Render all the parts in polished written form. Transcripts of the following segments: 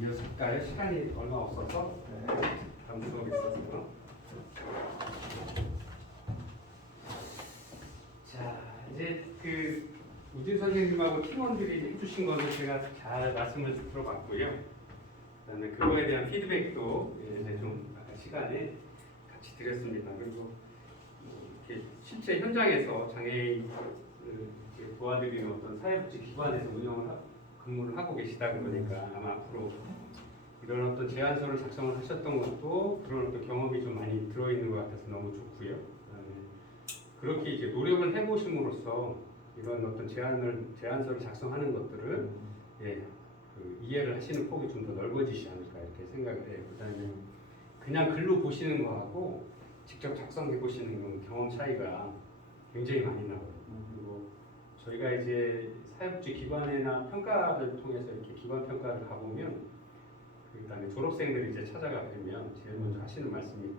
이어질까요? 시간이 얼마 없어서 다음 수업이 있어서. 자, 이제 그 우진 선생님하고 팀원들이 해주신 거는 제가 잘 말씀을 들어봤고요. 그다음에 그거에 대한 피드백도 이제 좀 아까 시간에 같이 드렸습니다. 그리고 이렇게 실제 현장에서 장애인 도와드리는 어떤 사회복지 기관에서 근무를 하고 계시다 그러니까 아마 앞으로 이런 어떤 제안서를 작성을 하셨던 것도 그런 어떤 경험이 좀 많이 들어있는 것 같아서 너무 좋고요. 그다음에 그렇게 이제 노력을 해보심으로써 이런 어떤 제안서를 작성하는 것들을 이해를 하시는 폭이 좀 더 넓어지지 않을까 이렇게 생각을 해요. 그다음에 그냥 글로 보시는 거하고 직접 작성해 보시는 경험 차이가 굉장히 많이 나거든요. 그리고 저희가 이제 사회복지 기관이나 평가를 통해서 이렇게 기관 평가를 가보면 그다음에 졸업생들이 이제 찾아가 보면 제일 먼저 하시는 말씀이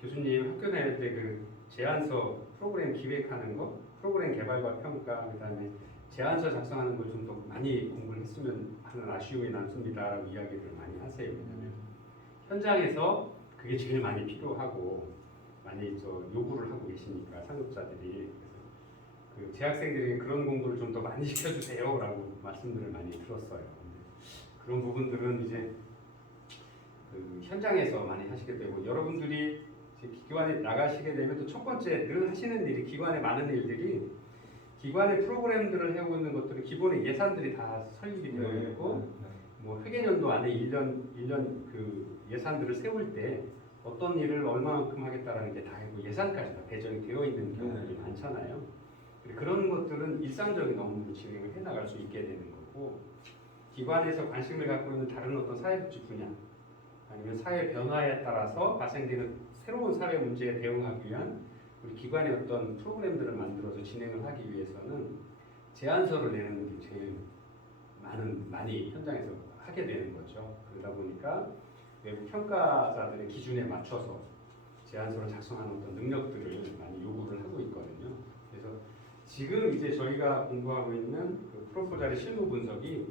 교수님 학교 다닐 때 그 제안서 프로그램 기획하는 거, 프로그램 개발과 평가, 그다음에 제안서 작성하는 걸 좀 더 많이 공부를 했으면 하는 아쉬움이 남습니다라고 이야기를 많이 하세요. 왜냐하면 현장에서 그게 제일 많이 필요하고 많이 요구를 하고 계시니까 상급자들이. 그 재학생들에게 그런 공부를 좀 더 많이 시켜주세요라고 말씀들을 많이 들었어요. 그런 부분들은 이제 그 현장에서 많이 하시게 되고 여러분들이 기관에 나가시게 되면 또 첫 번째 늘 하시는 일이 기관의 많은 일들이 기관의 프로그램들을 해오고 있는 것들은 기본의 예산들이 다 설립이 되어 있고 뭐 회계년도 안에 1년 그 예산들을 세울 때 어떤 일을 얼마만큼 하겠다라는 게 다 있고 예산까지 다 배정이 되어 있는 경우들이 많잖아요. 그런 것들은 일상적인 업무로 진행을 해나갈 수 있게 되는 거고 기관에서 관심을 갖고 있는 다른 어떤 사회복지 분야 아니면 사회 변화에 따라서 발생되는 새로운 사회 문제에 대응하기 위한 우리 기관의 어떤 프로그램들을 만들어서 진행을 하기 위해서는 제안서를 내는 게 제일 많이 현장에서 하게 되는 거죠. 그러다 보니까 외부 평가자들의 기준에 맞춰서 제안서를 작성하는 어떤 능력들을 많이 요구를 하고 있거든요. 그래서 지금 이제 저희가 공부하고 있는 그 프로포잘의 실무 분석이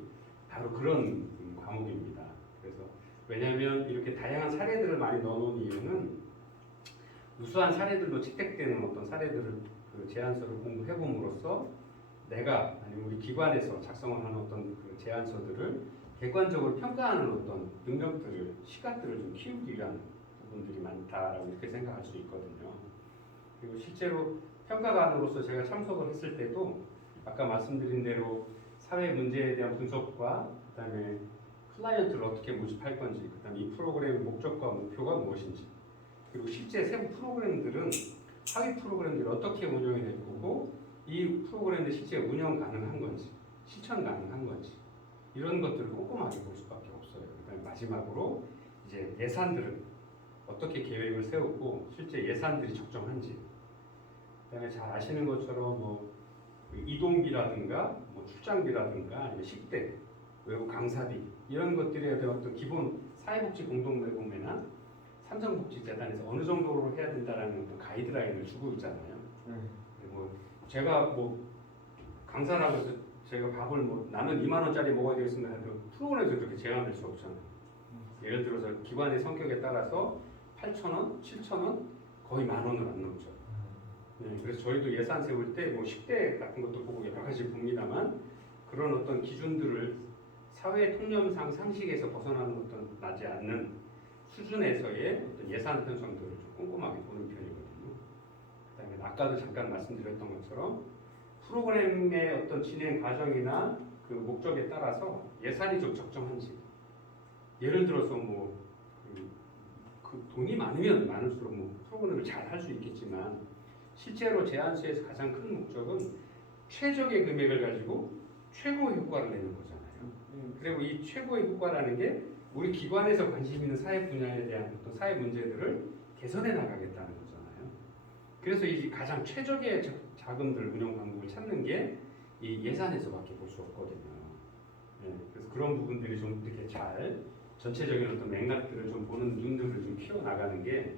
바로 그런 과목입니다. 그래서 왜냐하면 이렇게 다양한 사례들을 많이 넣어놓은 이유는 우수한 사례들로 채택되는 어떤 사례들을 그 제안서를 공부해 봄으로써 내가 아니면 우리 기관에서 작성을 하는 어떤 그 제안서들을 객관적으로 평가하는 어떤 능력들을 시각들을 좀 키우기 위한 부분들이 많다라고 이렇게 생각할 수 있거든요. 그리고 실제로 평가관으로서 제가 참석을 했을 때도 아까 말씀드린 대로 사회 문제에 대한 분석과 그다음에 클라이언트를 어떻게 모집할 건지 그다음에 이 프로그램의 목적과 목표가 무엇인지 그리고 실제 세부 프로그램들은 하위 프로그램들이 어떻게 운영이 될 거고 이 프로그램들이 실제 운영 가능한 건지 실천 가능한 건지 이런 것들을 꼼꼼하게 볼 수밖에 없어요. 그다음에 마지막으로 이제 예산들은 어떻게 계획을 세우고 실제 예산들이 적정한지 그다음에 잘 아시는 것처럼 뭐 이동비라든가 뭐 출장비라든가 식대, 외부 강사비 이런 것들에 대한 어떤 기본 사회복지 공동모금회나 삼성복지재단에서 어느 정도로 해야 된다라는 어떤 가이드라인을 주고 있잖아요. 뭐 제가 뭐 강사라고 해서 제가 밥을 뭐 나는 2만 원짜리 먹어야 되겠습니다 해도 프로그램에서 그렇게 제한될 수 없잖아요. 예를 들어서 기관의 성격에 따라서 8,000원, 7,000원 거의 10,000원을 안 넘죠. 그래서 저희도 예산 세울 때 뭐 식대 같은 것도 보고 여러 가지 봅니다만 그런 어떤 기준들을 사회 통념상 상식에서 벗어나는 어떤 나지 않는 수준에서의 어떤 예산 편성들을 좀 꼼꼼하게 보는 편이거든요. 그다음에 아까도 잠깐 말씀드렸던 것처럼 프로그램의 어떤 진행 과정이나 그 목적에 따라서 예산이 좀 적정한지 예를 들어서 뭐 그 돈이 많으면 많을수록 뭐 프로그램을 잘 할 수 있겠지만 실제로 제안서에서 가장 큰 목적은 최적의 금액을 가지고 최고의 효과를 내는 거잖아요. 그리고 이 최고의 효과라는 게 우리 기관에서 관심 있는 사회 분야에 대한 어떤 사회 문제들을 개선해 나가겠다는 거잖아요. 그래서 이 가장 최적의 자금들 운영 방법을 찾는 게 이 예산에서밖에 볼 수 없거든요. 그래서 그런 부분들이 좀 이렇게 잘 전체적인 어떤 맥락들을 좀 보는 눈들을 좀 키워 나가는 게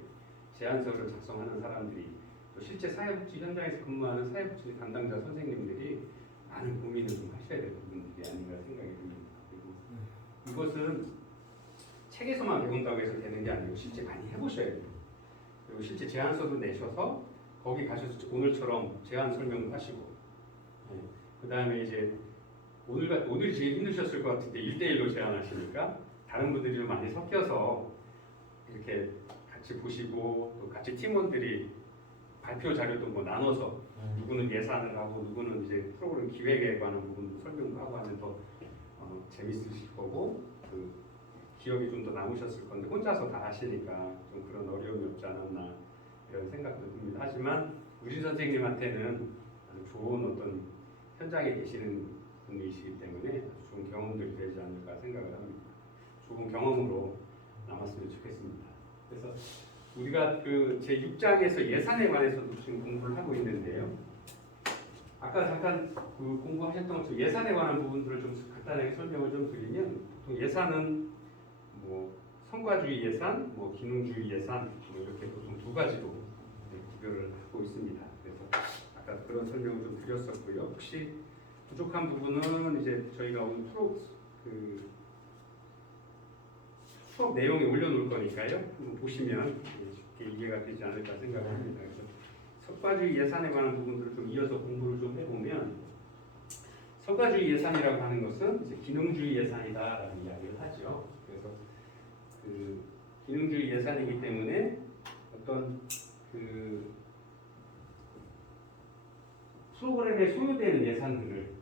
제안서를 작성하는 사람들이 또 실제 사회복지 현장에서 근무하는 사회복지 담당자 선생님들이 많은 고민을 좀 하셔야 될 부분들이 아닌가 생각이 듭니다. 그리고 이것은 책에서만 배운다고 해서 되는 게 아니고 실제 많이 해보셔야 돼요. 그리고 실제 제안서도 내셔서 거기 가셔서 오늘처럼 제안 설명도 하시고, 그 다음에 이제 오늘이 제일 힘드셨을 것 같은데 1대1로 제안하시니까 다른 분들이 좀 많이 섞여서 이렇게 같이 보시고 또 같이 팀원들이 발표 자료도 뭐 나눠서 누구는 예산을 하고 누구는 이제 프로그램 기획에 관한 부분도 설명도 하고 하면 더 재밌으실 거고 그 기억이 좀 더 남으셨을 건데 혼자서 다 하시니까 좀 그런 어려움이 없지 않았나 이런 생각도 듭니다. 하지만 우리 선생님한테는 아주 좋은 어떤 현장에 계시는 분이시기 때문에 아주 좋은 경험들이 되지 않을까 생각을 합니다. 좋은 경험으로 남았으면 좋겠습니다. 그래서 우리가 그 제6장에서 예산에 관해서도 지금 공부를 하고 있는데요. 아까 잠깐 그 공부하셨던 것처럼 예산에 관한 부분들을 좀 간단하게 설명을 좀 드리면 보통 예산은 뭐 성과주의 예산, 뭐 기능주의 예산 뭐 이렇게 보통 두 가지로 구별을 하고 있습니다. 그래서 아까 그런 설명을 좀 드렸었고요. 혹시 부족한 부분은 이제 저희가 오늘 수업 내용에 올려놓을 거니까요. 한번 보시면 쉽게 이해가 되지 않을까 생각합니다. 그래서 성과주의 예산에 관한 부분들을 좀 이어서 공부를 좀 해보면 성과주의 예산이라고 하는 것은 이제 기능주의 예산이다라는 이야기를 하죠. 그래서 그 기능주의 예산이기 때문에 어떤 그 프로그램에 소요되는 예산을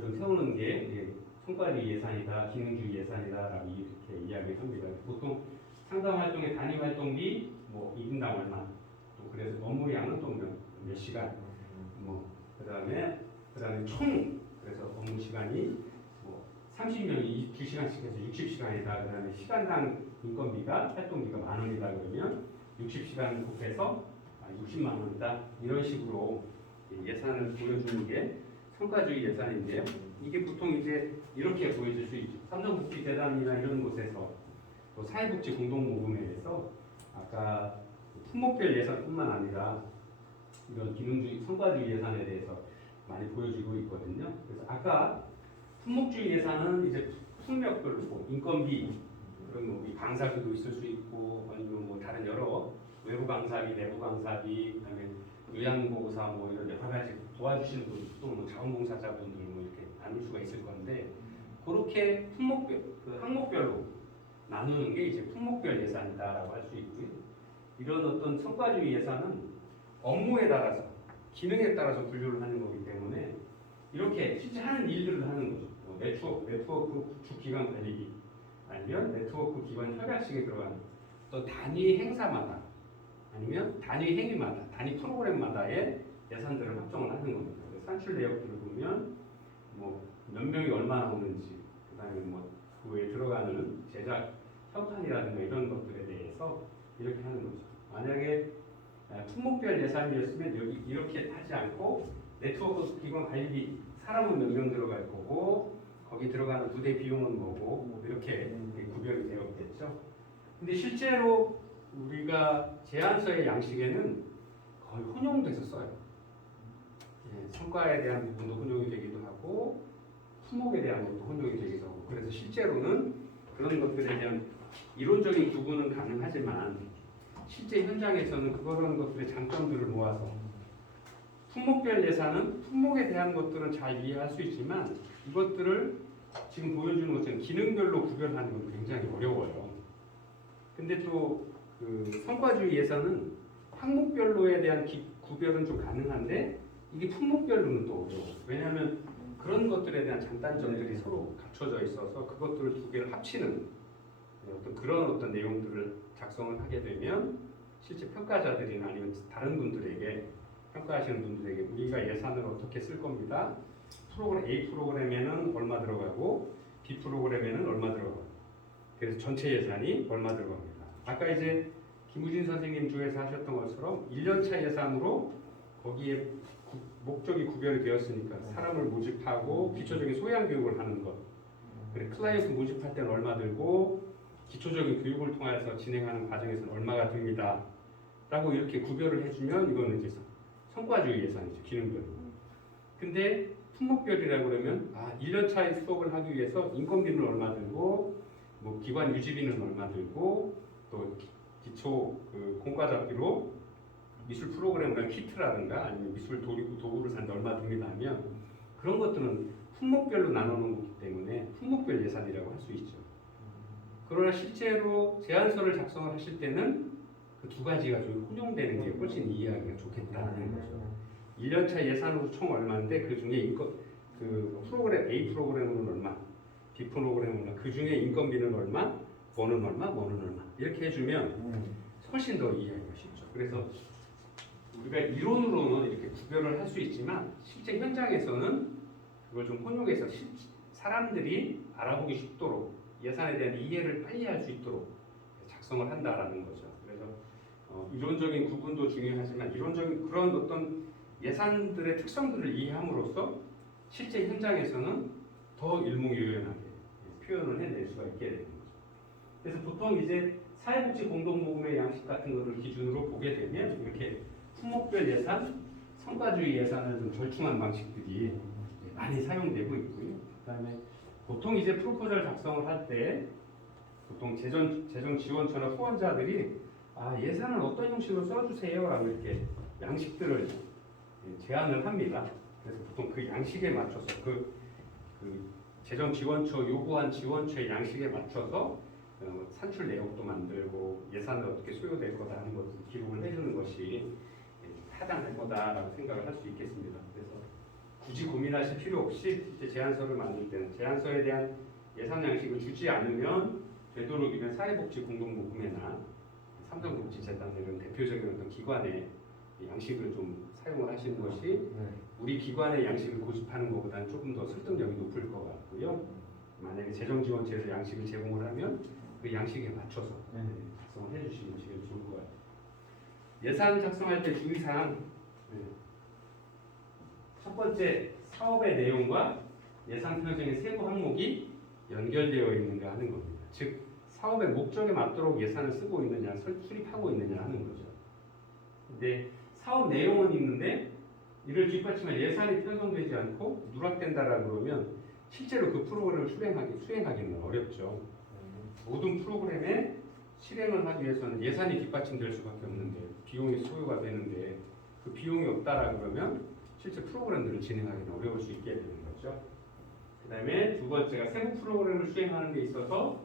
좀 세우는 게 성과주의 예산이다, 기능주의 예산이다라고 이렇게 이야기를 합니다. 보통 상담 활동의 단위 활동비 뭐 1인당 얼마, 또 그래서 업무 양은 또 몇 시간, 뭐 그다음에 총 그래서 업무 시간이 뭐 30명이 2시간씩 해서 60시간이다. 그다음에 시간당 인건비가 활동비가 10,000원이다 그러면 60시간 곱해서 60만 원이다. 이런 식으로 예산을 보여주는 게 성과주의 예산인데요. 이게 보통 이제 이렇게 보여질 수 있죠. 삼성복지재단이나 이런 곳에서 또 사회복지 공동모금회에서 아까 품목별 예산뿐만 아니라 이런 기능주의, 성과주의 예산에 대해서 많이 보여주고 있거든요. 그래서 아까 품목주의 예산은 이제 품목별로 뭐 인건비, 그런 뭐 강사비도 있을 수 있고 아니면 뭐 다른 여러 외부 강사비, 내부 강사비, 그다음에 요양보호사 뭐 이런 여러 가지 도와주시는 분, 또 뭐 자원봉사자분들 뭐 이렇게 나눌 수가 있을 건데 그렇게 품목별, 그 항목별로 나누는 게 이제 품목별 예산이다라고 할 수 있고요. 이런 어떤 성과주의 예산은 업무에 따라서, 기능에 따라서 분류를 하는 거기 때문에 이렇게 실제 하는 일들을 하는 거죠. 뭐 네트워크 구축 기관 관리비, 아니면 네트워크 기관 협약식에 들어가는 또 단위 행사마다, 아니면 단위 행위마다, 단위 프로그램마다의 예산들을 확정을 하는 겁니다. 산출 내역들을 보면 뭐 몇 명이 얼마나 오는지, 그다음에 뭐 그 외에 들어가는 제작 현판이라든가 이런 것들에 대해서 이렇게 하는 거죠. 만약에 품목별 예산이었으면 여기 이렇게 하지 않고 네트워크 기관 관리비 사람은 몇 명 들어갈 거고 거기 들어가는 부대 비용은 뭐고 뭐 이렇게 구별이 되었겠죠. 근데 실제로 우리가 제안서의 양식에는 거의 혼용돼서 써요. 성과에 대한 부분도 혼용이 되기도 하고 품목에 대한 것도 혼용이 되기도 하고, 그래서 실제로는 그런 것들에 대한 이론적인 구분은 가능하지만 실제 현장에서는 그런 것들의 장점들을 모아서 품목별 예산은 품목에 대한 것들은 잘 이해할 수 있지만 이것들을 지금 보여주는 것처럼 기능별로 구별하는 건 굉장히 어려워요. 근데 또 그 성과주의 예산은 항목별로에 대한 구별은 좀 가능한데 이게 품목별로는 또 어려워. 왜냐하면 그런 것들에 대한 장단점들이 서로 갖춰져 있어서 그것들을 두 개를 합치는 그런 어떤 내용들을 작성을 하게 되면 실제 평가자들이나 아니면 다른 분들에게 평가하시는 분들에게 우리가 예산을 어떻게 쓸 겁니다. 프로그램 A 프로그램에는 얼마 들어가고 B 프로그램에는 얼마 들어가고 그래서 전체 예산이 얼마 들어갑니다. 아까 이제 김우진 선생님 쪽에서 하셨던 것처럼 1년차 예산으로 거기에 목적이 구별이 되었으니까 사람을 모집하고 기초적인 소양 교육을 하는 것, 그리고 클라이언트 모집할 때는 얼마 들고 기초적인 교육을 통해서 진행하는 과정에서는 얼마가 듭니다. 라고 이렇게 구별을 해주면 이거는 이제 성과주의 예산이죠. 기능별로. 근데 품목별이라고 그러면 1년 차에 수업을 하기 위해서 인건비는 얼마 들고 뭐 기관 유지비는 얼마 들고 또 기초 그 공과 잡기로 미술 프로그램이랑 키트라든가 아니면 미술 도구를 사는데 얼마 듭니다 하면 그런 것들은 품목별로 나눠놓은 거기 때문에 품목별 예산이라고 할 수 있죠. 그러나 실제로 제안서를 작성을 하실 때는 그 두 가지가 좀 혼용되는 게 훨씬 이해하기가 좋겠다는 거죠. 1년차 예산으로 총 얼마인데 그 중에 그 프로그램 A 프로그램은 얼마, B 프로그램은 얼마, 그 중에 인건비는 얼마, 뭐는 얼마, 뭐는 얼마 이렇게 해주면 훨씬 더 이해하기가 쉽죠. 그래서 우리가 이론으로는 이렇게 구별을 할 수 있지만 실제 현장에서는 그걸 좀 혼용해서 사람들이 알아보기 쉽도록 예산에 대한 이해를 빨리 할 수 있도록 작성을 한다라는 거죠. 그래서 이론적인 구분도 중요하지만 이론적인 그런 어떤 예산들의 특성들을 이해함으로써 실제 현장에서는 더 일목요연하게 표현을 해낼 수가 있게 되는 거죠. 그래서 보통 이제 사회복지 공동모금의 양식 같은 것을 기준으로 보게 되면 이렇게 품목별 예산, 성과주의 예산을 좀 절충한 방식들이 많이 사용되고 있고요. 그다음에 보통 이제 프로포절 작성을 할 때 보통 재정 지원처나 후원자들이 예산을 어떤 형식으로 써주세요라고 이렇게 양식들을 제안을 합니다. 그래서 보통 그 양식에 맞춰서 그 재정 지원처 요구한 지원처의 양식에 맞춰서 산출 내역도 만들고 예산을 어떻게 소요될 거다 하는 것을 기록을 해주는 것이 타당할 거다라고 생각을 할 수 있겠습니다. 그래서 굳이 고민하실 필요 없이 이제 제안서를 만들 때는 제안서에 대한 예산 양식을 주지 않으면 되도록이면 사회복지 공동모금회나 삼성복지재단 이런 대표적인 어떤 기관의 양식을 좀 사용을 하시는 것이 우리 기관의 양식을 고집하는 것보다는 조금 더 설득력이 높을 것 같고요. 만약에 재정지원처에서 양식을 제공을 하면 그 양식에 맞춰서 작성을 해주시면 제일 좋을 것 같아요. 예산 작성할 때 주의사항 첫 번째 사업의 내용과 예산 편성의 세부 항목이 연결되어 있는가 하는 겁니다. 즉 사업의 목적에 맞도록 예산을 쓰고 있느냐 수립하고 있느냐 하는 거죠. 근데 사업 내용은 있는데 이를 뒷받침할 예산이 편성되지 않고 누락된다라고 그러면 실제로 그 프로그램을 수행하기는 어렵죠. 모든 프로그램에 실행을 하기 위해서는 예산이 뒷받침될 수밖에 없는데 비용이 소요가 되는데 그 비용이 없다라고 그러면 실제 프로그램들을 진행하기는 어려울 수 있게 되는 거죠. 그 다음에 두 번째가 세부 프로그램을 수행하는 데 있어서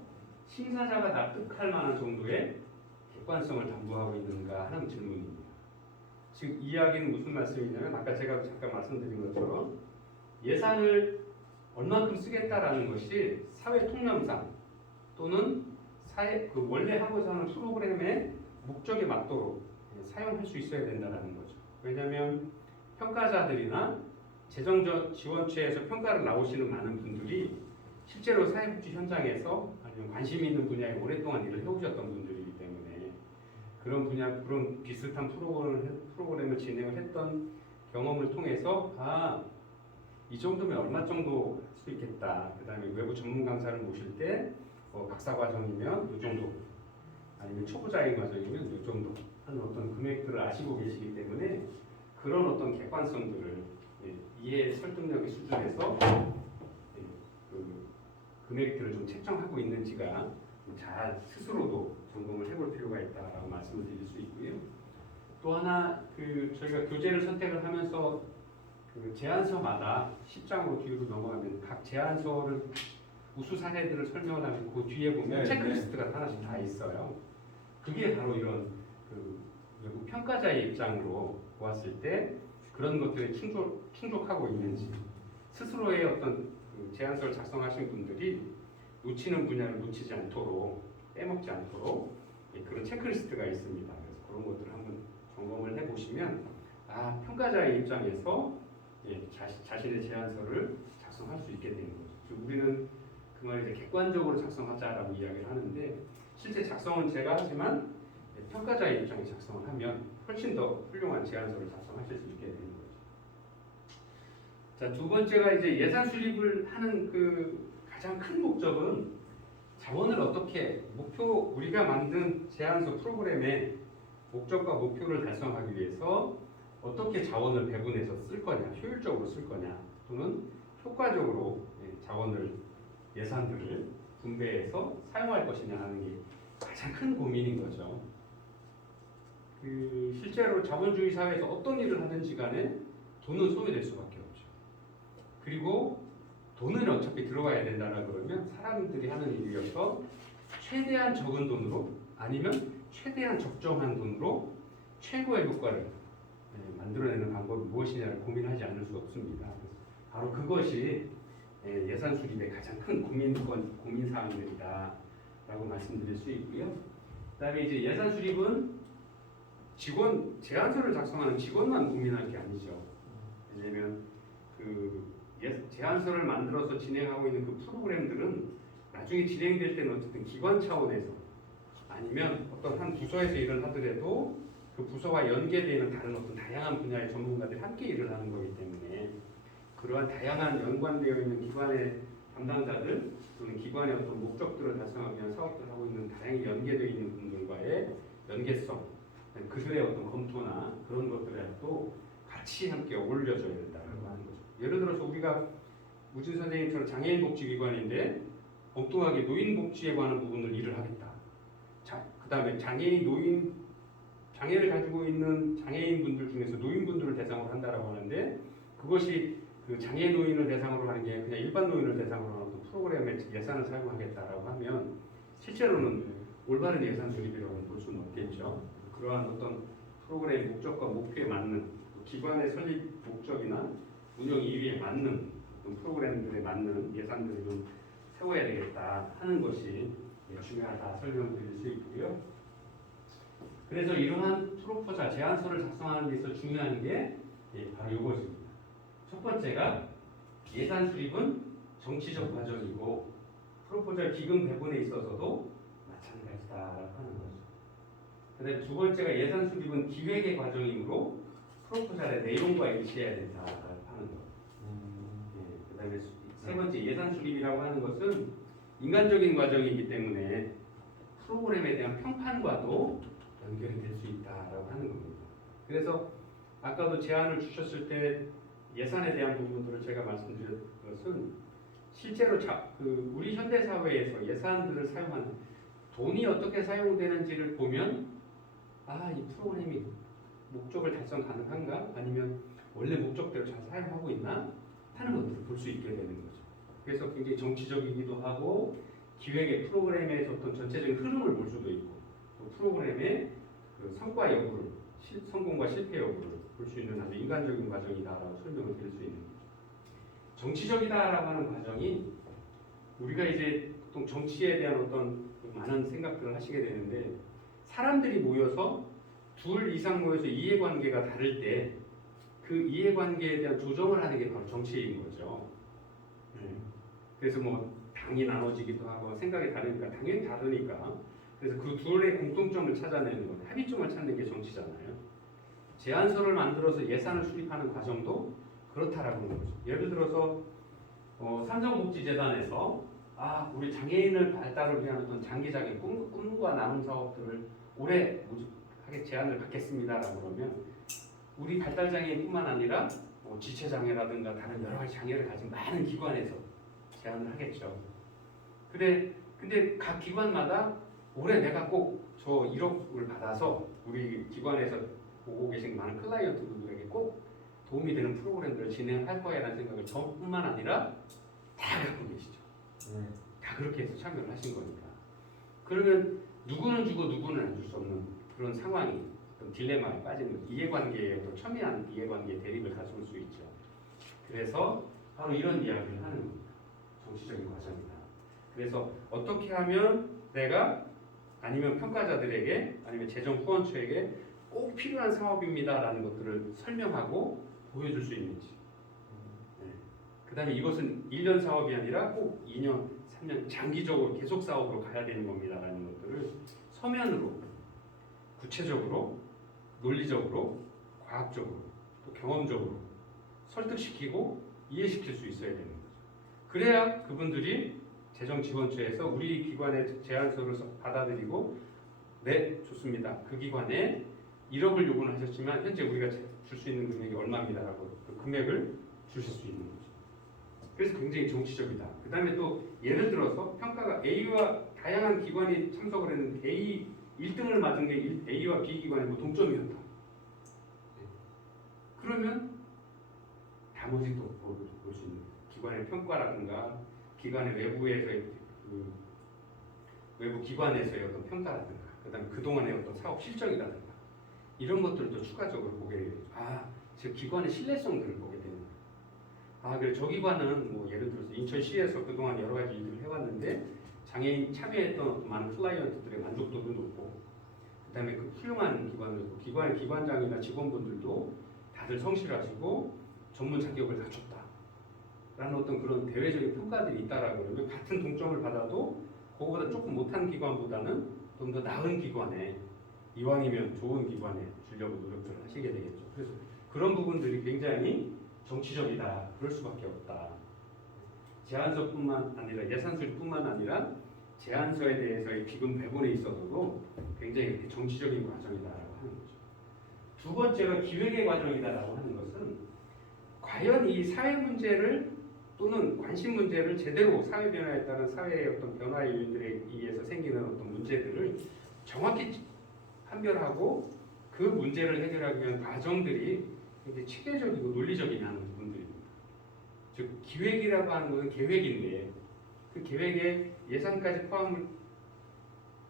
심사자가 납득할 만한 정도의 객관성을 담보하고 있는가 하는 질문입니다. 지금 이 이야기는 무슨 말씀이냐면 아까 제가 잠깐 말씀드린 것처럼 예산을 얼만큼 쓰겠다라는 것이 사회 통념상 또는 원래 하고자 하는 프로그램의 목적에 맞도록 사용할 수 있어야 된다는 거죠. 왜냐하면 평가자들이나 재정지원처에서 평가를 나오시는 많은 분들이 실제로 사회복지 현장에서 아니면 관심 있는 분야에 오랫동안 일을 해오셨던 분들이기 때문에 그런 비슷한 프로그램을 진행을 했던 경험을 통해서 이 정도면 얼마 정도 할 수 있겠다. 그 다음에 외부 전문 강사를 모실 때 박사 과정이면 이 정도 아니면 초보자인 과정이면 이 정도 하는 어떤 금액들을 아시고 계시기 때문에 그런 어떤 객관성들을 이해 설득력의 수준에서 그 금액들을 좀 책정하고 있는지가 잘 스스로도 점검을 해볼 필요가 있다라고 말씀을 드릴 수 있고요. 또 하나 저희가 교재를 선택을 하면서 제안서마다 10장으로 뒤로 넘어가면 각 제안서를 우수 사례들을 설명을 하면 그 뒤에 보면 체크리스트가 하나씩 다 있어요. 그게 바로 이런 외국 평가자의 입장으로 보았을 때 그런 것들이 충족하고 있는지 스스로의 어떤 제안서를 작성하신 분들이 놓치는 분야를 놓치지 않도록 빼먹지 않도록 그런 체크리스트가 있습니다. 그래서 그런 것들을 한번 점검을 해보시면 평가자의 입장에서 자신의 제안서를 작성할 수 있게 되는 거죠. 우리는 그걸 이제 객관적으로 작성하자라고 이야기를 하는데 실제 작성은 제가 하지만 평가자의 입장에 작성을 하면 훨씬 더 훌륭한 제안서를 작성하실 수 있게 되는 거죠. 자, 두 번째가 이제 예산 수립을 하는 가장 큰 목적은 자원을 어떻게 우리가 만든 제안서 프로그램의 목적과 목표를 달성하기 위해서 어떻게 자원을 배분해서 쓸 거냐, 효율적으로 쓸 거냐, 또는 효과적으로 자원을 예산들을 분배해서 사용할 것이냐 하는 게 가장 큰 고민인 거죠. 실제로 자본주의 사회에서 어떤 일을 하든지 간에 돈은 소비될 수밖에 없죠. 그리고 돈은 어차피 들어가야 된다라 그러면 사람들이 하는 일이어서 최대한 적은 돈으로 아니면 최대한 적정한 돈으로 최고의 효과를 만들어내는 방법이 무엇이냐를 고민하지 않을 수 없습니다. 바로 그것이 예산 수립의 가장 큰 고민 사항들이다라고 말씀드릴 수 있고요. 그다음에 이제 예산 수립은 제안서를 작성하는 직원만 고민할 게 아니죠. 왜냐하면 제안서를 만들어서 진행하고 있는 그 프로그램들은 나중에 진행될 때는 어쨌든 기관 차원에서 아니면 어떤 한 부서에서 일을 하더라도 그 부서와 연계되는 다른 어떤 다양한 분야의 전문가들이 함께 일을 하는 거기 때문에 그러한 다양한 연관되어 있는 기관의 담당자들 또는 기관의 어떤 목적들을 달성하기 위한 사업들을 하고 있는 다양히 연계되어 있는 분들과의 연계성, 그들의 어떤 검토나 그런 것들에 또 같이 함께 어울려져야 된다고 하는 거죠. 예를 들어서 우리가 우진 선생님처럼 장애인 복지기관인데 엉뚱하게 노인 복지에 관한 부분을 일을 하겠다. 그 다음에 장애를 가지고 있는 장애인분들 중에서 노인분들을 대상으로 한다라고 하는데 그것이 그 장애 노인을 대상으로 하는 게 그냥 일반 노인을 대상으로 하는 어떤 프로그램의 예산을 사용하겠다라고 하면 실제로는 올바른 예산 수립이라고 볼 수는 없겠죠. 그러한 어떤 프로그램 목적과 목표에 맞는 기관의 설립 목적이나 운영 이유에 맞는 어떤 프로그램들에 맞는 예산들을 좀 세워야 되겠다 하는 것이 중요하다 설명드릴 수 있고요. 그래서 이러한 프로포자 제안서를 작성하는 데 있어서 중요한 게 바로 이것입니다. 첫 번째가 예산 수립은 정치적 과정이고 프로포절 기금 배분에 있어서도 마찬가지다라고 하는 거죠. 그다음에 두 번째가 예산 수립은 기획의 과정이므로 프로포절의 내용과 일치해야 된다라고 하는 거. 그다음에 세 번째 예산 수립이라고 하는 것은 인간적인 과정이기 때문에 프로그램에 대한 평판과도 연결이 될 수 있다라고 하는 겁니다. 그래서 아까도 제안을 주셨을 때 예산에 대한 부분들을 제가 말씀드린 것은 실제로 우리 현대 사회에서 예산들을 사용하는 돈이 어떻게 사용되는지를 보면 이 프로그램이 목적을 달성 가능한가 아니면 원래 목적대로 잘 사용하고 있나 하는 것들을 볼 수 있게 되는 거죠. 그래서 굉장히 정치적이기도 하고 기획의 프로그램의 어떤 전체적인 흐름을 볼 수도 있고 또 프로그램의 그 성과 여부를 성공과 실패 여부를 볼 수 있는 아주 인간적인 과정이다라고 설명을 드릴 수 있는 거죠. 정치적이다라고 하는 과정이 우리가 이제 보통 정치에 대한 어떤 많은 생각들을 하시게 되는데 사람들이 모여서 둘 이상 모여서 이해관계가 다를 때 그 이해관계에 대한 조정을 하는 게 바로 정치인 거죠. 그래서 뭐 당이 나눠지기도 하고 생각이 다르니까 당연히 다르니까 그래서 그 둘의 공통점을 찾아내는 것, 합의점을 찾는 게 정치잖아요. 제안서를 만들어서 예산을 수립하는 과정도 그렇다라고 하는 거죠. 예를 들어서 삼성복지재단에서 우리 장애인을 발달을 위한 어떤 장기적인 꿈과 나눔 사업들을 올해 모집하게 제안을 받겠습니다라고 그러면 우리 발달장애인뿐만 아니라 지체장애라든가 다른 여러 가지 장애를 가진 많은 기관에서 제안을 하겠죠. 근데 각 기관마다 올해 내가 꼭 저 1억을 받아서 우리 기관에서 보고 계신 많은 클라이언트분들에게 꼭 도움이 되는 프로그램들을 진행할 거야라는 생각을 저뿐만 아니라 다 갖고 계시죠. 다 그렇게 해서 참여를 하신 거니까. 그러면 누구는 주고 누구는 안 줄 수 없는 그런 상황이 어떤 딜레마에 빠지는 거죠. 이해관계에 어떤 첨예한 이해관계의 대립을 가져올 수 있죠. 그래서 바로 이런 이야기를 하는 겁니다. 정치적인 과정이다. 그래서 어떻게 하면 내가 아니면 평가자들에게 아니면 재정 후원처에게 꼭 필요한 사업입니다라는 것들을 설명하고 보여줄 수 있는지. 그 다음에 이것은 1년 사업이 아니라 꼭 2년, 3년 장기적으로 계속 사업으로 가야 되는 겁니다라는 것들을 서면으로 구체적으로 논리적으로 과학적으로 또 경험적으로 설득시키고 이해시킬 수 있어야 되는 거죠. 그래야 그분들이 재정지원처에서 우리 기관의 제안서를 받아들이고 네 좋습니다. 그 기관에 1억을 요구는 하셨지만 현재 우리가 줄 수 있는 금액이 얼마입니다라고 그 금액을 주실 수 있는 거죠. 그래서 굉장히 정치적이다. 그 다음에 또 예를 들어서 평가가 A와 다양한 기관이 참석을 했는데 A 1등을 맞은 게 A와 B 기관이 뭐 동점이었다. 그러면 나머지 또 볼 수 있는 기관의 평가라든가 기관의 외부에서의 외부 기관에서의 어떤 평가라든가 그다음에 그동안의 어떤 사업 실적이라든가 이런 것들도 추가적으로 보게 되죠. 즉 기관의 신뢰성들을 보게 되는 거예요. 그래 저 기관은 뭐 예를 들어서 인천시에서 그동안 여러 가지 일들을 해왔는데 장애인 참여했던 어떤 많은 클라이언트들의 만족도도 높고 그다음에 그 훌륭한 기관들도 기관의 기관장이나 직원분들도 다들 성실하시고 전문 자격을 갖췄다라는 어떤 그런 대외적인 평가들이 있다라고 그러면 같은 동점을 받아도 그거보다 조금 못한 기관보다는 좀 더 나은 기관에 이왕이면 좋은 기관에 주려고 노력들을 하시게 되겠죠. 그래서 그런 부분들이 굉장히 정치적이다. 그럴 수밖에 없다. 제안서뿐만 아니라 예산 수립뿐만 아니라 제안서에 대해서의 기금 배분에 있어서도 굉장히 정치적인 과정이다라고 하는 거죠. 두 번째가 기획의 과정이다라고 하는 것은 과연 이 사회 문제를 또는 관심 문제를 제대로 사회 변화에 따른 사회의 어떤 변화의 요인들에 의해서 생기는 어떤 문제들을 정확히 판별하고 그 문제를 해결하기 위한 과정들이 굉장히 체계적이고 논리적이냐는 부분들입니다. 즉 기획이라고 하는 것은 계획인데 그 계획에 예산까지 포함을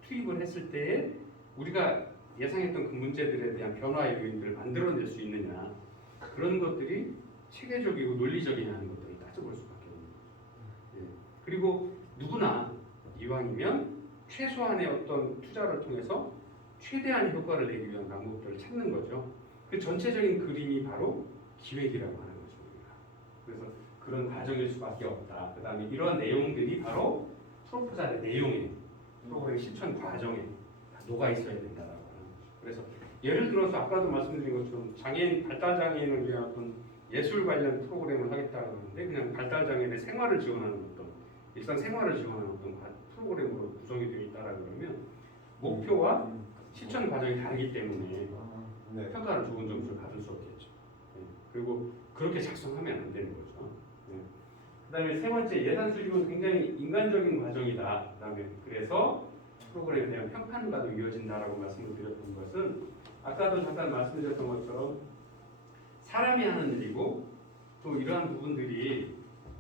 투입을 했을 때에 우리가 예상했던 그 문제들에 대한 변화의 요인들을 만들어낼 수 있느냐 그런 것들이 체계적이고 논리적이냐는 것들을 따져볼 수밖에 없는 거죠. 그리고 누구나 이왕이면 최소한의 어떤 투자를 통해서 최대한의 효과를 내기 위한 방법들을 찾는 거죠. 그 전체적인 그림이 바로 기획이라고 하는 것입니다. 그래서 그런 과정일 수밖에 없다. 그 다음에 이러한 내용들이 바로 프로포잘의 내용에 프로그램 실천 과정에 다 녹아 있어야 된다라고 하는 거죠. 그래서 예를 들어서 아까도 말씀드린 것처럼 장애인 발달 장애인을 위한 어떤 예술 관련 프로그램을 하겠다고 하는데 그냥 발달 장애인의 생활을 지원하는 어떤 일상 생활을 지원하는 어떤 프로그램으로 구성이 되어 있다라고 그러면 목표와 실천 과정이 다르기 때문에 평가를 좋은 점수를 받을 수 없겠죠. 그리고 그렇게 작성하면 안 되는 거죠. 그다음에 세 번째 예산 수립은 굉장히 인간적인 과정이다. 그다음에 그래서 프로그램에 대한 평판과도 이어진다라고 말씀을 드렸던 것은 아까도 잠깐 말씀드렸던 것처럼 사람이 하는 일이고 또 이러한 부분들이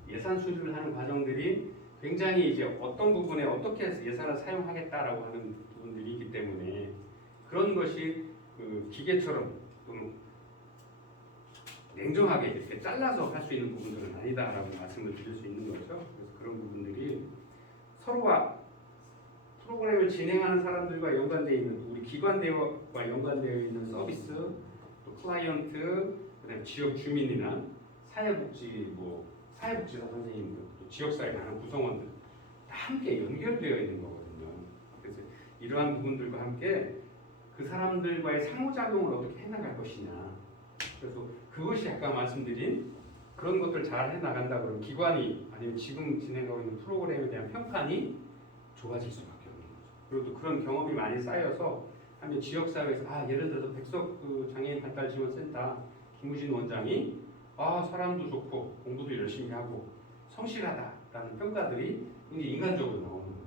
예산 수립을 하는 과정들이 굉장히 이제 어떤 부분에 어떻게 해서 예산을 사용하겠다라고 하는 부분들이 있기 때문에 그런 것이 그 기계처럼 또는 냉정하게 이렇게 잘라서 할 수 있는 부분들은 아니다라고 말씀을 드릴 수 있는 거죠. 그래서 그런 부분들이 서로가 프로그램을 진행하는 사람들과 연관되어 있는 우리 기관과 연관되어 있는 서비스, 또 클라이언트, 그다음에 지역 주민이나 사회복지사 선생님들, 또 지역사회 많은 구성원들 다 함께 연결되어 있는 거거든요. 그래서 이러한 부분들과 함께 그 사람들과의 상호작용을 어떻게 해나갈 것이냐. 그래서 그것이 아까 말씀드린 그런 것들 잘 해나간다 그러면 기관이 아니면 지금 진행하고 있는 프로그램에 대한 평판이 좋아질 수밖에 없는 거죠. 그리고 또 그런 경험이 많이 쌓여서 하면 지역사회에서 예를 들어서 백석 장애인 발달지원센터 김우진 원장이 사람도 좋고 공부도 열심히 하고 성실하다라는 평가들이 굉장히 인간적으로 나오는 거죠.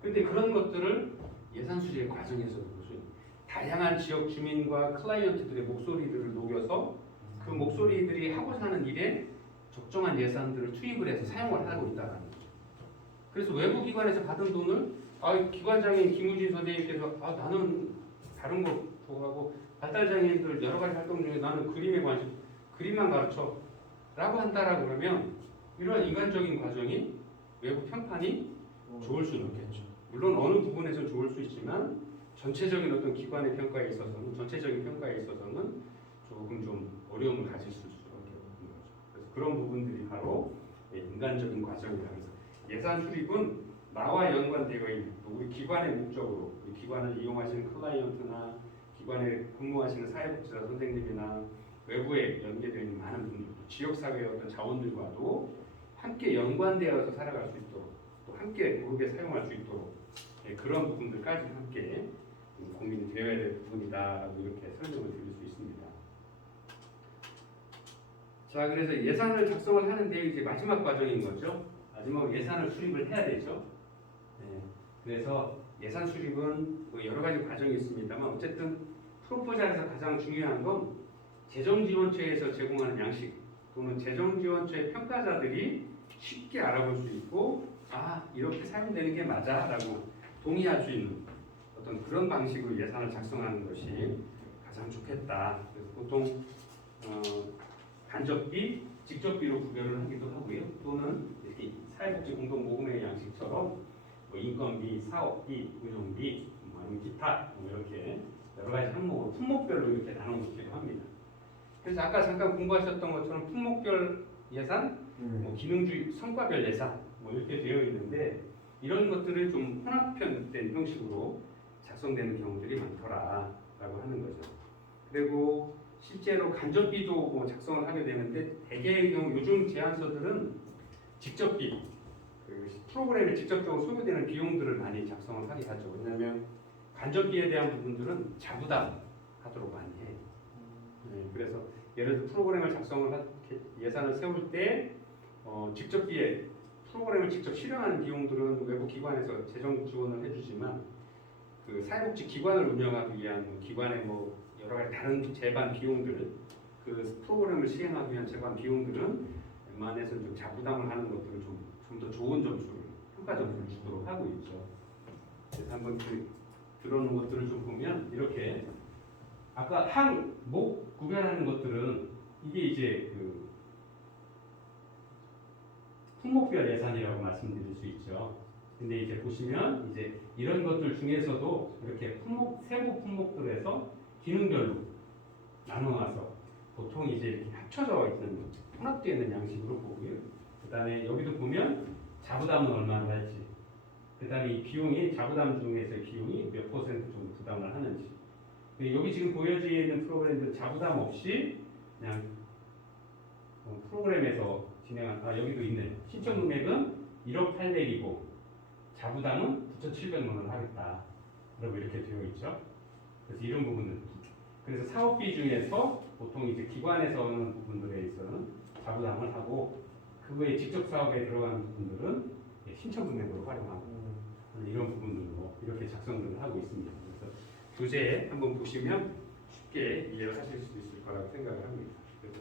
그런데 그런 것들을 예산 수립의 과정에서도 무슨 다양한 지역 주민과 클라이언트들의 목소리들을 녹여서 그 목소리들이 하고자 하는 일에 적정한 예산들을 투입을 해서 사용을 하고 있다는 거죠. 그래서 외부 기관에서 받은 돈을 기관장인 김우진 선생님께서 나는 다른 거 좋아하고 발달장애인들 여러 가지 활동 중에 나는 그림에 관심 그림만 가르쳐 라고 한다라고 그러면 이러한 인간적인 과정이 외부 평판이 좋을 수는 없겠죠. 물론 어느 부분에서 좋을 수 있지만 전체적인 어떤 기관의 평가에 있어서는 전체적인 평가에 있어서는 조금 좀 어려움을 가질 수밖에 없는 거죠. 그래서 그런 부분들이 바로 인간적인 과정이라 해서 예산 수립은 나와 연관되어 있는 우리 기관의 목적으로 우리 기관을 이용하시는 클라이언트나 기관에 근무하시는 사회복지사 선생님이나 외부에 연계되어 있는 많은 분들, 지역사회의 어떤 자원들과도 함께 연관되어서 살아갈 수 있도록 또 함께 고르게 사용할 수 있도록 그런 부분들까지 함께 고민이 되어야 될 부분이다라고 이렇게 설명을 드릴 수 있습니다. 자, 그래서 예산을 작성을 하는데 이제 마지막 과정인 거죠. 마지막 예산을 수립을 해야 되죠. 네. 그래서 예산 수립은 뭐 여러 가지 과정이 있습니다만 어쨌든 프로포잘에서 가장 중요한 건 재정지원처에서 제공하는 양식 또는 재정지원처의 평가자들이 쉽게 알아볼 수 있고 이렇게 사용되는 게 맞아라고 동의할 수 있는 어떤 그런 방식으로 예산을 작성하는 것이 가장 좋겠다. 그래서 보통 간접비, 직접비로 구별을 하기도 하고요. 또는 이렇게 사회복지 공동모금의 양식처럼 뭐 인건비, 사업비, 운영비, 뭐 아니면 기타 이렇게 여러 가지 항목으로 품목별로 이렇게 나눠놓기도 합니다. 그래서 아까 잠깐 공부하셨던 것처럼 품목별 예산, 뭐 기능주의 성과별 예산 뭐 이렇게 되어 있는데 이런 것들을 좀 혼합된 형식으로 작성되는 경우들이 많더라라고 하는 거죠. 그리고 실제로 간접비도 뭐 작성을 하게 되는데 대개의 경우 요즘 제안서들은 직접비, 그 프로그램에 직접적으로 소요되는 비용들을 많이 작성을 하게 하죠. 왜냐하면 간접비에 대한 부분들은 자부담 하도록 많이 해요. 네, 그래서 예를 들어 프로그램을 예산을 세울 때 직접비에 프로그램을 직접 실행하는 비용들은 외부 기관에서 재정 지원을 해주지만 그 사회복지 기관을 운영하기 위한 기관의 뭐 여러 가지 다른 재반 비용들, 그 프로그램을 시행하기 위한 재반 비용들은 웬만해서 좀 자부담을 하는 것들을 좀 더 좋은 점수를 평가 점수를 주도록 하고 있죠. 그래서 한번 들어오는 것들을 좀 보면 이렇게 아까 항목 구별하는 것들은 이게 이제 그 품목별 예산이라고 말씀드릴 수 있죠. 근데 이제 보시면 이제 이런 것들 중에서도 이렇게 세부 품목들에서 기능별로 나눠놔서 보통 이제 이렇게 합쳐져 있는 혼합되어 있는 양식으로 보고요. 그 다음에 여기도 보면 자부담은 얼마나 할지, 그 다음에 이 비용이 자부담 중에서의 비용이 몇 퍼센트 정도 부담을 하는지. 여기 지금 보여지는 프로그램들 자부담 없이 그냥 프로그램에서 진행한 여기도 있네. 신청 금액은 1억 800이고 자부담은 9,700만 원을 하겠다. 라고 이렇게 되어 있죠. 그래서 이런 부분은 그래서 사업비 중에서 보통 이제 기관에서 오는 부분들에 있어서는 자부담을 하고 그 외에 직접 사업에 들어가는 부분들은 신청 금액으로 활용하고 이런 부분들로 이렇게 작성들을 하고 있습니다. 그래서 교재에 한번 보시면 쉽게 이해를 하실 수 있을 거라고 생각을 합니다. 그래서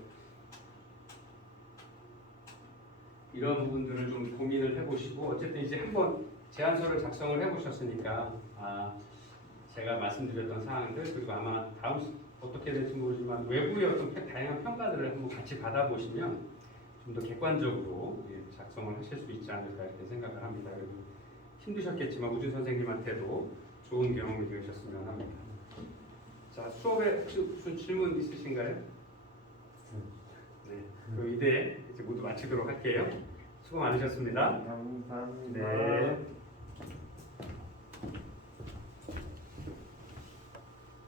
이런 부분들을 좀 고민을 해보시고 어쨌든 이제 한번 제안서를 작성을 해보셨으니까 제가 말씀드렸던 사항들 그리고 아마 다음 어떻게 될지 모르지만 외부의 어떤 다양한 평가들을 한번 같이 받아보시면 좀 더 객관적으로 작성을 하실 수 있지 않을까 이렇게 생각을 합니다. 그리고 힘드셨겠지만 우준 선생님한테도 좋은 경험이 되셨으면 합니다. 자, 수업에 혹시 무슨 질문 있으신가요? 네, 그럼 이제 모두 마치도록 할게요. 수고 많으셨습니다. 감사합니다. 네.